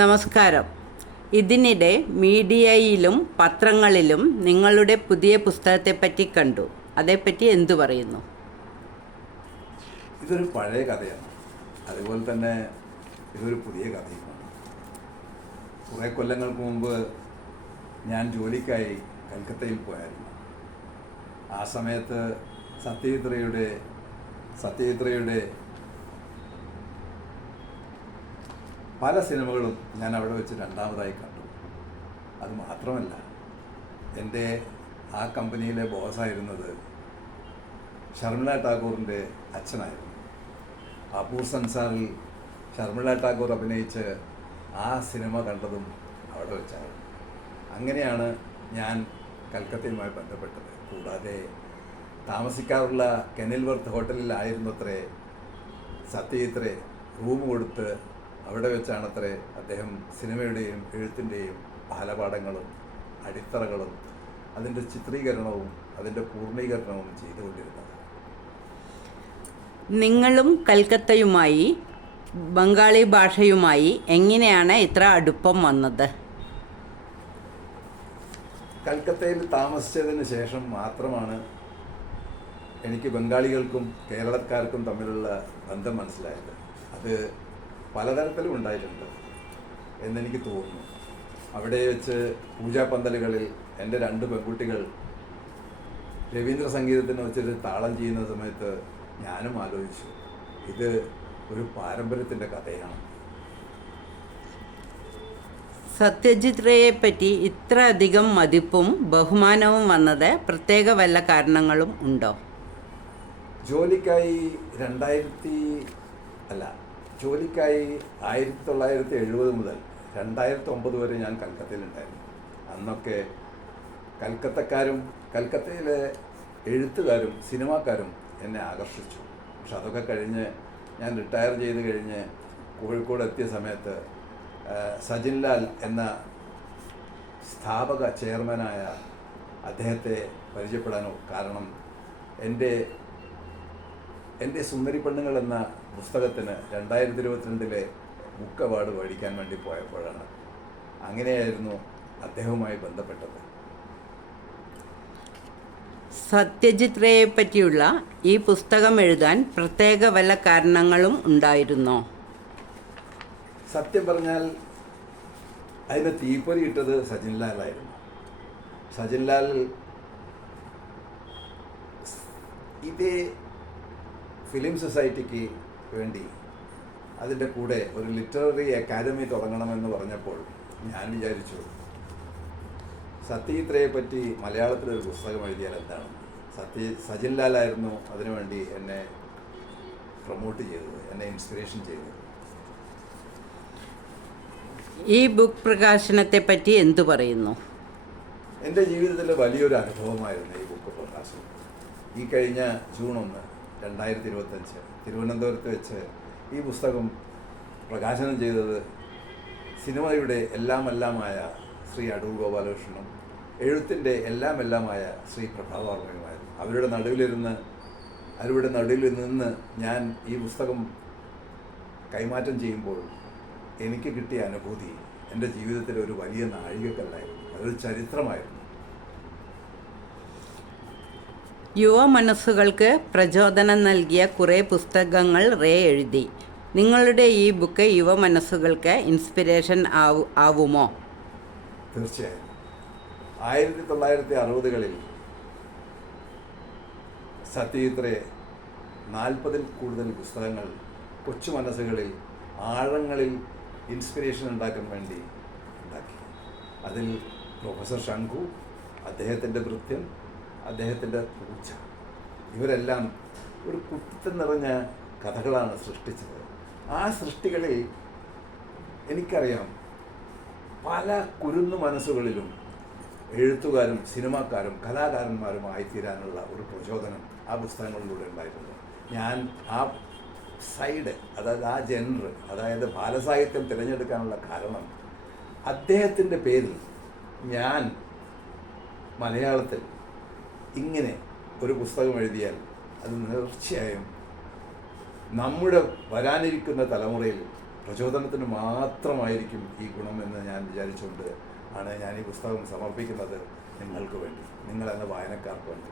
നമസ്കാരം. ഇതിനിടെ മീഡിയയിലും പത്രങ്ങളിലും നിങ്ങളുടെ പുതിയ പുസ്തകത്തെപ്പറ്റി കണ്ടു. അതേപ്പറ്റി എന്തു പറയുന്നു? ഇതൊരു പഴയ കഥയാണ്. അതുപോലെ തന്നെ ഇതൊരു പുതിയ കഥയുമാണ്. കുറേ കൊല്ലങ്ങൾക്ക് മുമ്പ് ഞാൻ ജോലിക്കായി കൽക്കത്തയിൽ പോയായിരുന്നു. ആ സമയത്ത് സത്യജിത്രയുടെ പല സിനിമകളും ഞാൻ അവിടെ വെച്ച് രണ്ടാമതായി കണ്ടു. അത് മാത്രമല്ല, എൻ്റെ ആ കമ്പനിയിലെ ബോസായിരുന്നത് ശർമിള ടാഗോറിൻ്റെ അച്ഛനായിരുന്നു. അപൂർ സംസാറിൽ ശർമിള ടാഗോർ അഭിനയിച്ച് ആ സിനിമ കണ്ടതും അവിടെ വെച്ചായിരുന്നു. അങ്ങനെയാണ് ഞാൻ കൽക്കത്തയുമായി ബന്ധപ്പെട്ടത്. കൂടാതെ താമസിക്കാറുള്ള കെനിൽവർത്ത് ഹോട്ടലിലായിരുന്നത്രേ സത്യജിത്രേ റൂം കൊടുത്ത് അവിടെ വെച്ചാണത്രേ അദ്ദേഹം സിനിമയുടെയും എഴുത്തിൻ്റെയും ബാലപാഠങ്ങളും അടിത്തറകളും അതിൻ്റെ ചിത്രീകരണവും അതിൻ്റെ പൂർണ്ണീകരണവും ചെയ്തുകൊണ്ടിരുന്നത്. നിങ്ങളും കൽക്കത്തയുമായി, ബംഗാളി ഭാഷയുമായി എങ്ങനെയാണ് ഇത്ര അടുപ്പം വന്നത്? കൽക്കത്തയിൽ താമസിച്ചതിന് ശേഷം മാത്രമാണ് എനിക്ക് ബംഗാളികൾക്കും കേരളക്കാർക്കും തമ്മിലുള്ള ബന്ധം മനസ്സിലായത്. അത് പലതരത്തിലും ഉണ്ടായിട്ടുണ്ട് എന്നെനിക്ക് തോന്നുന്നു. അവിടെ വെച്ച് പൂജാപന്തലുകളിൽ എൻ്റെ 2 പെൺകുട്ടികൾ രവീന്ദ്ര സംഗീതത്തിന് വെച്ചൊരു താളം ചെയ്യുന്ന സമയത്ത് ഞാനും ആലോചിച്ചു, ഇത് ഒരു പാരമ്പര്യത്തിൻ്റെ കഥയാണ്. സത്യജിത്രയെപ്പറ്റി ഇത്ര അധികം മതിപ്പും ബഹുമാനവും വന്നത് പ്രത്യേക വല്ല കാരണങ്ങളും ഉണ്ടോ? ജോലിക്കായി 1970 മുതൽ 2009 വരെ ഞാൻ കൽക്കത്തയിലുണ്ടായിരുന്നു. അന്നൊക്കെ കൽക്കത്തയിലെ എഴുത്തുകാരും സിനിമാക്കാരും എന്നെ ആകർഷിച്ചു. പക്ഷെ അതൊക്കെ കഴിഞ്ഞ് ഞാൻ റിട്ടയർ ചെയ്ത് കഴിഞ്ഞ് കോഴിക്കോട് എത്തിയ സമയത്ത് സജിൻ ലാൽ എന്ന സ്ഥാപക ചെയർമാനായ അദ്ദേഹത്തെ പരിചയപ്പെടാനോ, കാരണം എൻ്റെ സുന്ദരി പെണ്ണുങ്ങൾ എന്ന പുസ്തകത്തിന് 2022 ബുക്ക് അവാർഡ് മേടിക്കാൻ വേണ്ടി പോയപ്പോഴാണ്. അങ്ങനെയായിരുന്നു അദ്ദേഹവുമായി ബന്ധപ്പെട്ടത്. സത്യജിത്രയെ പറ്റിയുള്ള ഈ പുസ്തകം എഴുതാൻ പ്രത്യേക വല്ല കാരണങ്ങളും ഉണ്ടായിരുന്നോ? സത്യം പറഞ്ഞാൽ അതിന് തീപ്പൊരി ഇട്ടത് സജിൻ ലാലായിരുന്നു. സജിൻ ലാൽ ഇതേ ഫിലിം സൊസൈറ്റിക്ക് വേണ്ടി അതിൻ്റെ കൂടെ ഒരു ലിറ്റററി അക്കാദമി തുടങ്ങണമെന്ന് പറഞ്ഞപ്പോൾ ഞാൻ വിചാരിച്ചു, സത്യജിത്രയെ പറ്റി മലയാളത്തിലൊരു പുസ്തകം എഴുതിയാൽ എന്താണ്. സജിൻ ലാലായിരുന്നു അതിനുവേണ്ടി എന്നെ പ്രൊമോട്ട് ചെയ്തത്, എന്നെ ഇൻസ്പിറേഷൻ ചെയ്തത്. ഈ ബുക്ക് പ്രകാശനത്തെ പറ്റി എന്തു പറയുന്നു? എൻ്റെ ജീവിതത്തിൽ വലിയൊരു അനുഭവമായിരുന്നു ഈ ബുക്ക് പ്രകാശനം. ഈ കഴിഞ്ഞ ജൂൺ 1, 2025 തിരുവനന്തപുരത്ത് വെച്ച് ഈ പുസ്തകം പ്രകാശനം ചെയ്തത് സിനിമയുടെ എല്ലാമായ ശ്രീ അടൂർ ഗോപാലകൃഷ്ണനും എഴുത്തിൻ്റെ എല്ലാമായ ശ്രീ പ്രഭാവർമ്മയുമായിരുന്നു. അവരുടെ നടുവിൽ നിന്ന് ഞാൻ ഈ പുസ്തകം കൈമാറ്റം ചെയ്യുമ്പോൾ എനിക്ക് കിട്ടിയ അനുഭൂതി എൻ്റെ ജീവിതത്തിലെ ഒരു വലിയ നാഴികക്കല്ലായിരുന്നു. അതൊരു ചരിത്രമായിരുന്നു. യുവ മനസ്സുകൾക്ക് പ്രചോദനം നൽകിയ കുറേ പുസ്തകങ്ങൾ റേ എഴുതി. നിങ്ങളുടെ ഈ ബുക്ക് യുവ മനസ്സുകൾക്ക് ഇൻസ്പിറേഷൻ ആവുമോ? തീർച്ചയായും. 1960കളിൽ സത്യജിത്രയെ 40ൽ കൂടുതൽ പുസ്തകങ്ങൾ കൊച്ചു മനസ്സുകളിൽ ആഴങ്ങളിൽ ഇൻസ്പിറേഷൻ ഉണ്ടാക്കാൻ വേണ്ടി ഉണ്ടാക്കി. അതിൽ പ്രൊഫസർ ശംഖു, അദ്ദേഹത്തിൻ്റെ ഭൃത്യൻ, അദ്ദേഹത്തിൻ്റെ പൂച്ച, ഇവരെല്ലാം ഒരു കുറ്റം നിറഞ്ഞ കഥകളാണ് സൃഷ്ടിച്ചത്. ആ സൃഷ്ടികളിൽ എനിക്കറിയാം പല കുരുന്നു മനസ്സുകളിലും എഴുത്തുകാരും സിനിമാക്കാരും കലാകാരന്മാരുമായി തീരാനുള്ള ഒരു പ്രചോദനം ആ പുസ്തകങ്ങളിലൂടെ ഉണ്ടായിട്ടുണ്ട്. ഞാൻ ആ സൈഡ്, അതായത് ആ ജനർ, അതായത് ബാലസാഹിത്യം തിരഞ്ഞെടുക്കാനുള്ള കാരണം അദ്ദേഹത്തിൻ്റെ പേരിൽ ഞാൻ മലയാളത്തിൽ ഇങ്ങനെ ഒരു പുസ്തകം എഴുതിയാൽ അത് തീർച്ചയായും നമ്മുടെ വരാനിരിക്കുന്ന തലമുറയിൽ പ്രചോദനത്തിന് മാത്രമായിരിക്കും ഈ ഗുണമെന്ന് ഞാൻ വിചാരിച്ചുകൊണ്ട് ആണ് ഞാൻ ഈ പുസ്തകം സമർപ്പിക്കുന്നത് നിങ്ങൾക്ക് വേണ്ടി, നിങ്ങളെന്ന വായനക്കാർക്ക് വേണ്ടി.